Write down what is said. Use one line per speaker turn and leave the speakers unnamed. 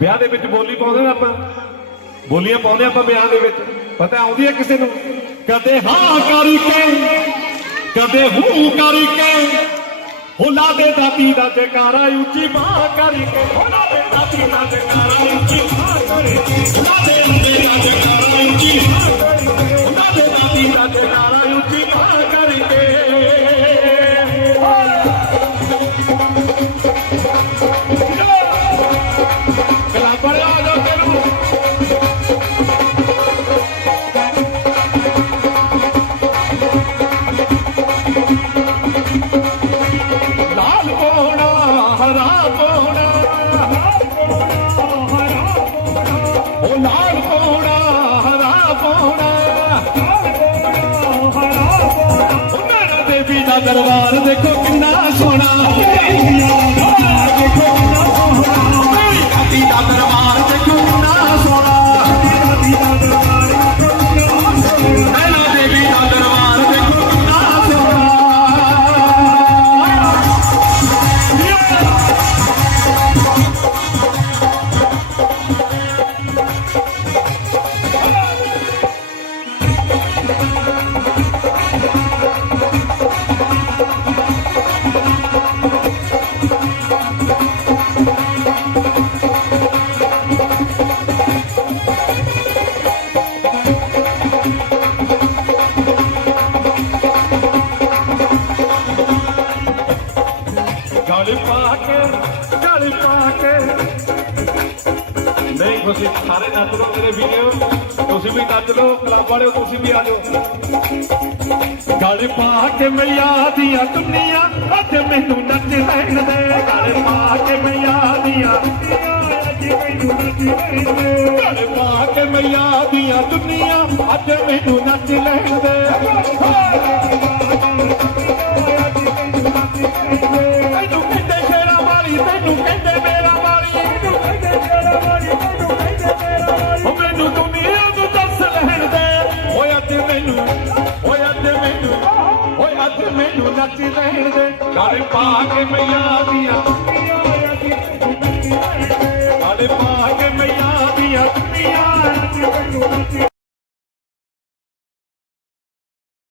ਵਿਆਹ ਦੇ ਵਿੱਚ ਬੋਲੀ ਪਾਉਂਦੇ ਆਪਾਂ। ਬੋਲੀਆਂ ਪਾਉਂਦੇ ਆਪਾਂ ਵਿਆਹ ਦੇ ਵਿੱਚ। ਪਤਾ ਆਉਂਦੀ ਹੈ ਕਿਸੇ ਨੂੰ? ਕਦੇ ਹਾਂ ਕਰਕੇ ਕਦੇ ਹੂੰ ਕਰਕੇ ਹੁਲਾ ਦੇ ਦਾਤੀ ਦਾ ਜਕਾਰਾ ਉੱਚੀ ਬਾਹ ਕਰਕੇ ਹੁਲਾ ਦੇ ਦਾਤੀ ਦਾ ਜਕਾਰਾ ਉੱਚੀ ਬਾਹ ਕਰਕੇ ਹੁਲਾ ਦੇ ਦਾਤੀ ਦਾ ਦਰਬਾਰ ਦੇਖੋ ਕਿੰਨਾ ਸੋਹਣਾ ਗਲ ਪਾ ਕੇ, ਗਲ ਪਾ ਕੇ। ਨਹੀਂ, ਤੁਸੀਂ ਸਾਰੇ ਨੱਚ ਲਓ ਮੇਰੇ ਵੀਡੀਓ ਤੁਸੀਂ ਵੀ ਨੱਚ ਲਓ, ਕਲੱਬ ਵਾਲਿਓ, ਤੁਸੀਂ ਵੀ ਆ ਜਾਓ। ਗਲ ਪਾ ਕੇ ਮਈਆ ਦੀਆਂ ਦੁਨੀਆਂ ਅੱਜ ਮੈਨੂੰ ਨੱਚ ਲੈਣ ਦੇ। ਗਲ ਪਾ ਕੇ ਮਈਆ ਦੀਆਂ ਅੱਜ ਮੈਨੂੰ ਨੱਚ ਲੈਣ ਦੇ। ਗਲ ਪਾ ਕੇ ਮਈਆ ਦੀਆਂ ਦੁਨੀਆਂ ਅੱਜ ਮੈਨੂੰ ਨੱਚ ਲੈਣ ਦੇ। ਮੈਨੂੰ ਨੱਚ ਲੈਣ ਦੇ। ਗਾਲੇ ਪਾ ਕੇ ਮਈਆ ਦੀਆਂ ਗਾਲੇ